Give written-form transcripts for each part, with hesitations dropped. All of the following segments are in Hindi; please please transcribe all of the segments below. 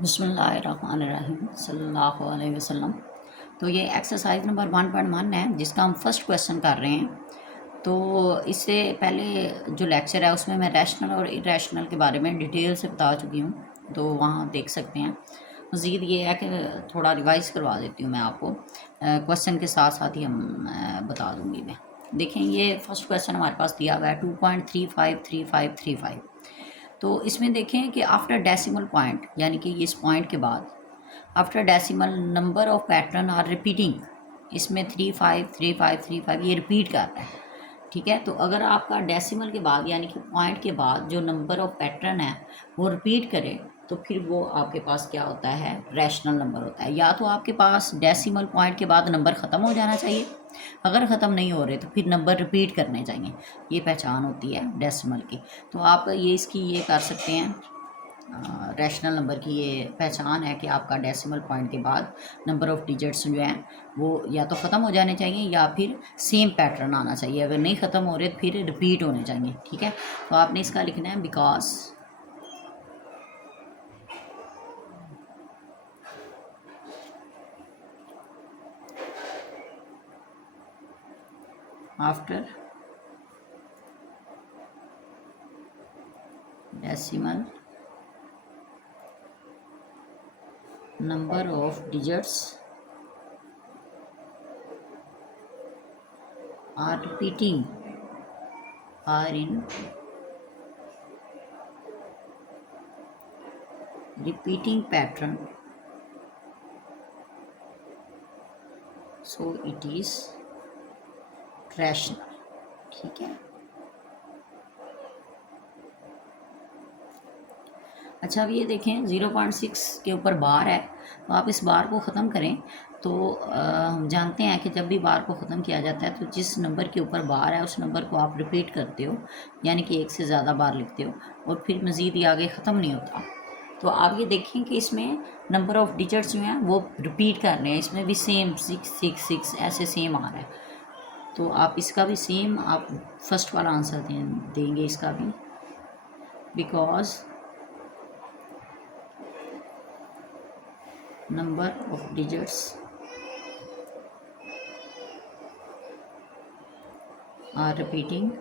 बिस्मिल्लाहिर्रहमानिर्रहीम सल्लल्लाहु अलैहि वसल्लम। तो ये एक्सरसाइज नंबर 1.1 है जिसका हम फर्स्ट क्वेश्चन कर रहे हैं। तो इससे पहले जो लेक्चर है उसमें मैं रैशनल और इरेशनल के बारे में डिटेल से बता चुकी हूँ, तो वहाँ देख सकते हैं। मज़ीद ये है कि थोड़ा रिवाइज़ करवा देती हूँ मैं आपको, क्वेश्चन के साथ साथ ही हम बता दूँगी मैं। देखें, ये फर्स्ट क्वेश्चन हमारे पास दिया हुआ है 2.353535। तो इसमें देखें कि आफ्टर डेसिमल पॉइंट, यानी कि इस पॉइंट के बाद after decimal number of pattern are repeating. इसमें 353535 ये रिपीट कर रहा है, ठीक है। तो अगर आपका डेसिमल के बाद यानी कि पॉइंट के बाद जो नंबर ऑफ पैटर्न है वो रिपीट करे, तो फिर वो आपके पास क्या होता है, रैशनल नंबर होता है। या तो आपके पास डेसिमल पॉइंट के बाद नंबर ख़त्म हो जाना चाहिए, अगर ख़त्म नहीं हो रहे तो फिर नंबर रिपीट करने चाहिए। ये पहचान होती है डेसिमल की। तो आप ये इसकी ये कर सकते हैं, रैशनल नंबर की ये पहचान है कि आपका डेसिमल पॉइंट के बाद नंबर ऑफ़ डिजिट्स जो हैं वो या तो ख़त्म हो जाने चाहिए या फिर सेम पैटर्न आना चाहिए। अगर नहीं ख़त्म हो रहे तो फिर रिपीट होने चाहिए, ठीक है। तो आपने इसका लिखना है because after decimal number of digits are repeating are in repeating pattern, so it is rational, ठीक है। अच्छा, अब ये देखें 0.6 के ऊपर बार है, तो आप इस बार को ख़त्म करें। तो हम जानते हैं कि जब भी बार को ख़त्म किया जाता है तो जिस नंबर के ऊपर बार है उस नंबर को आप रिपीट करते हो, यानी कि एक से ज़्यादा बार लिखते हो और फिर मज़ीद ये आगे ख़त्म नहीं होता। तो आप ये देखें कि इसमें नंबर ऑफ़ डिजिट्स जो हैं वो रिपीट कर रहे हैं, इसमें भी सेम 666 ऐसे सेम आ रहा है। तो आप इसका भी सेम आप फर्स्ट वाला आंसर देंगे इसका भी, because number of digits are repeating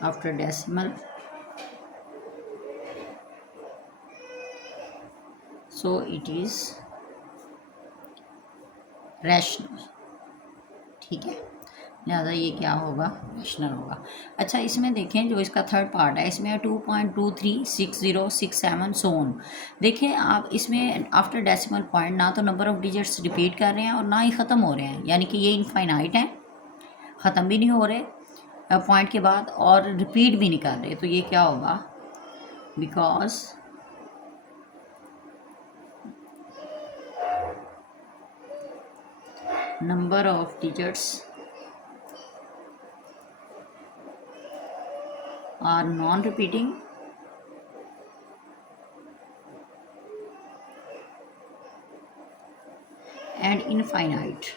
after decimal, so it is rational, ठीक है। लिहाजा ये क्या होगा, रैशनल होगा। अच्छा, इसमें देखें जो इसका थर्ड पार्ट है, इसमें 2.236067 सोन। देखें आप, इसमें आफ्टर डेसिमल पॉइंट ना तो नंबर ऑफ़ डिजिट्स रिपीट कर रहे हैं और ना ही ख़त्म हो रहे हैं, यानी कि ये इनफाइनाइट हैं, ख़त्म भी नहीं हो रहे पॉइंट के बाद और रिपीट भी नहीं कर रहे। तो ये क्या होगा, because number of digits are non-repeating and infinite.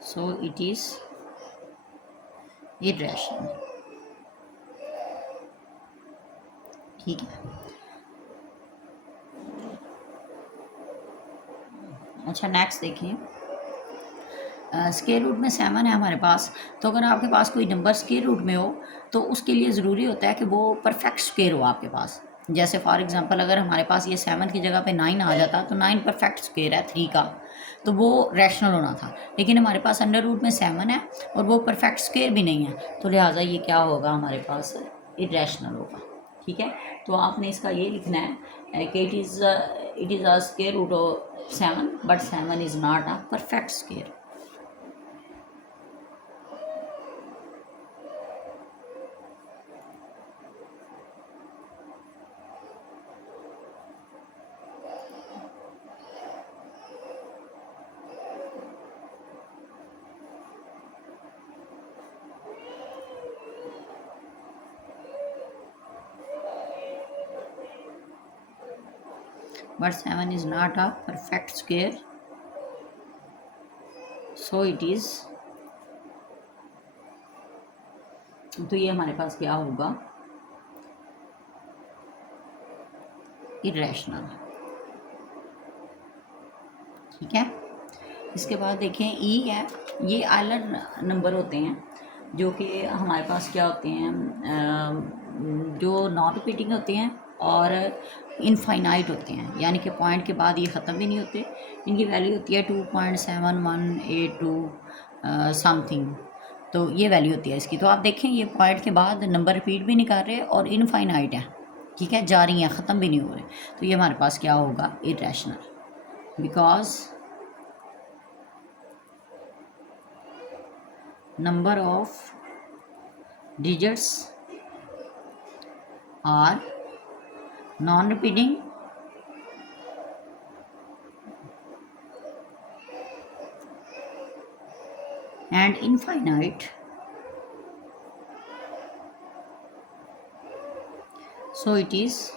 So it is irrational, ठीक है। अच्छा, नेक्स्ट देखिए, स्क्वायर रूट में 7 है हमारे पास। तो अगर आपके पास कोई नंबर स्क्वायर रूट में हो तो उसके लिए ज़रूरी होता है कि वो परफेक्ट स्क्वायर हो आपके पास। जैसे फॉर एग्जांपल अगर हमारे पास ये 7 की जगह पे 9 आ जाता तो 9 परफेक्ट स्क्वायर है 3 का, तो वो रैशनल होना था। लेकिन हमारे पास अंडर रूट में 7 है और वो परफेक्ट स्क्वायर भी नहीं है, तो लिहाजा ये क्या होगा, हमारे पास इरेशनल होगा, ठीक है। तो आपने इसका ये लिखना है कि it is a square root of 7 but 7 is not a perfect square. But 7 is not a perfect square so it is, तो ये हमारे पास क्या होगा, इरेशनल। ठीक है। इसके बाद देखें ई है, ये आइलर नंबर होते हैं जो कि हमारे पास क्या होते हैं, जो नॉन रिपीटिंग होते हैं और इनफाइनाइट होते हैं, यानी कि पॉइंट के बाद ये ख़त्म भी नहीं होते। इनकी वैल्यू होती है 2.7182 समथिंग, तो ये वैल्यू होती है इसकी। तो आप देखें ये पॉइंट के बाद नंबर रिपीट भी नहीं कर रहे और इनफाइनाइट है, ठीक है, जारी हैं, ख़त्म भी नहीं हो रहे। तो ये हमारे पास क्या होगा, irrational, because number of digits are non-repeating and infinite, so it is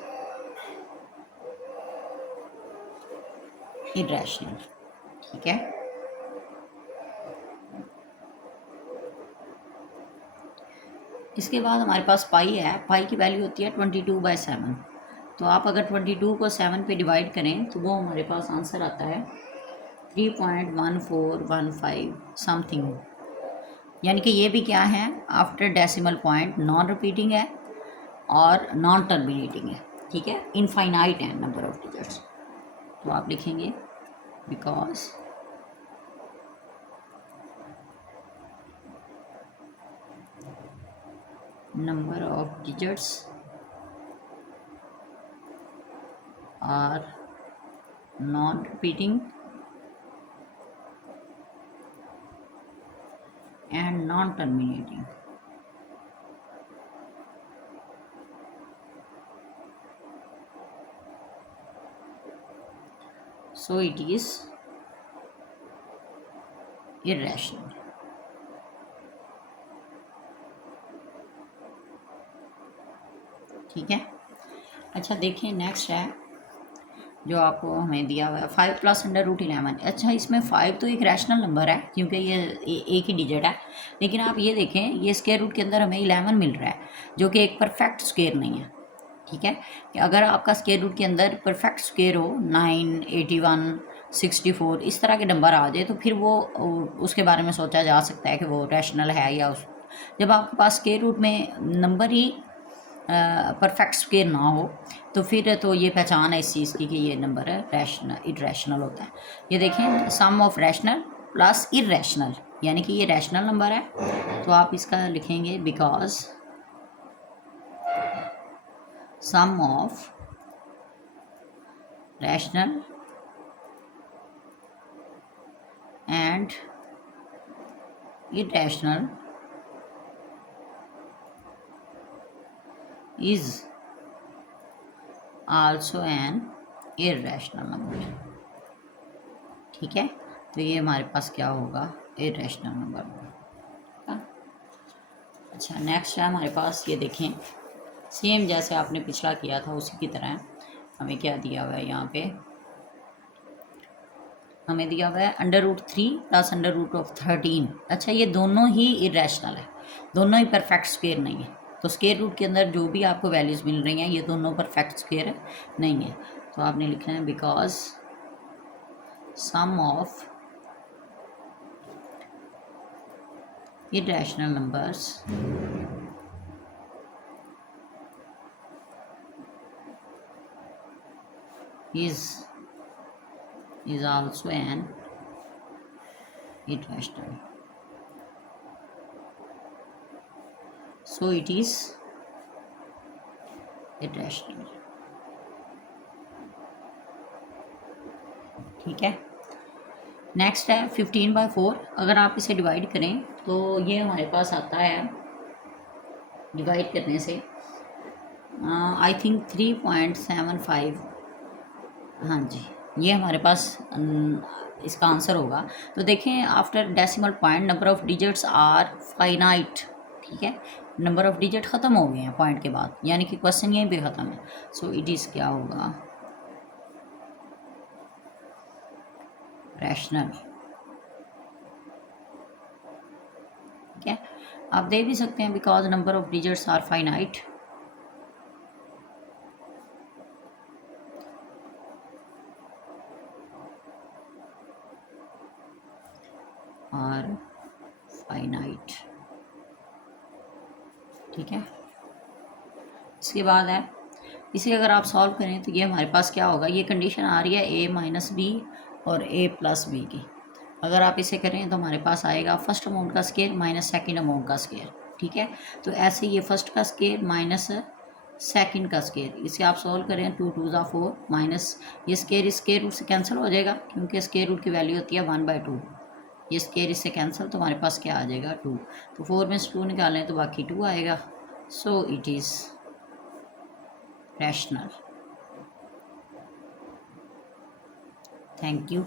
irrational। ठीक है। इसके बाद हमारे पास पाई है, पाई की वैल्यू होती है 22/7। तो आप अगर 22 को 7 पे डिवाइड करें तो वो हमारे पास आंसर आता है 3.1415 समथिंग, यानी कि ये भी क्या है, after decimal point, non repeating है और नॉन टर्मिनेटिंग है। ठीक है, इनफाइनाइट है नंबर ऑफ डिजिट्स। तो आप लिखेंगे because number of digits are non-repeating and non-terminating, so it is irrational। ठीक है। अच्छा देखिए नेक्स्ट है जो आपको हमें दिया हुआ है 5 + √11। अच्छा इसमें 5 तो एक रैशनल नंबर है क्योंकि ये एक ही डिजिट है, लेकिन आप ये देखें ये स्क्वायर रूट के अंदर हमें 11 मिल रहा है जो कि एक परफेक्ट स्क्वायर नहीं है। ठीक है, कि अगर आपका स्क्वायर रूट के अंदर परफेक्ट स्क्वायर हो 9, 81, 64 इस तरह के नंबर आ जाए तो फिर वो उसके बारे में सोचा जा सकता है कि वो रैशनल है या उस, जब आपके पास स्क्वायर रूट में नंबर ही परफेक्ट स्क्वायर ना हो तो फिर तो ये पहचान है इस चीज़ की कि ये नंबर रैशनल इरेशनल होता है। ये देखें सम ऑफ रैशनल प्लस इरेशनल, यानी कि ये रैशनल नंबर है, तो आप इसका लिखेंगे because sum of rational and irrational is also an irrational number। ठीक है, तो ये हमारे पास क्या होगा, irrational नंबर होगा। अच्छा नेक्स्ट है हमारे पास, ये देखें सेम जैसे आपने पिछला किया था उसी की तरह हमें क्या दिया हुआ है, यहाँ पे हमें दिया हुआ है √3 + √13। अच्छा ये दोनों ही इरेशनल है, दोनों ही परफेक्ट स्क्वायर नहीं है। तो स्क्वायर रूट के अंदर जो भी आपको वैल्यूज़ मिल रही हैं ये दोनों परफेक्ट स्क्वायर नहीं है। तो आपने लिखना है because sum of irrational numbers is also an irrational, so it is irrational। ठीक है, नेक्स्ट है 15/4। अगर आप इसे डिवाइड करें तो ये हमारे पास आता है, डिवाइड करने से आई थिंक 3.75, हाँ जी ये हमारे पास इसका आंसर होगा। तो देखें after decimal point number of digits are finite. ठीक है, नंबर ऑफ डिजिट ख़त्म हो गए हैं पॉइंट के बाद, यानी कि क्वेश्चन यहीं पे ख़त्म है। सो इट इज़ क्या होगा, रैशनल। आप दे भी सकते हैं because number of digits are finite. Are finite, ठीक है। इसके बाद है, इसे अगर आप सॉल्व करें तो ये हमारे पास क्या होगा, ये कंडीशन आ रही है ए माइनस बी और ए प्लस बी की। अगर आप इसे करें तो हमारे पास आएगा फर्स्ट अमाउंट का स्केयर माइनस सेकंड अमाउंट का स्केयर, ठीक है। तो ऐसे ये फर्स्ट का स्केयर माइनस सेकंड का स्केयर, इसे आप सॉल्व करें 2 2 ज़ा 4 माइनस ये स्केयर रूट से कैंसिल हो जाएगा क्योंकि स्केयर रूट की वैल्यू होती है 1/2। ये स्केयर इससे कैंसिल, तो हमारे पास क्या आ जाएगा 2। तो 4 में से 2 निकालें तो बाकी 2 आएगा। सो it is rational. Thank you.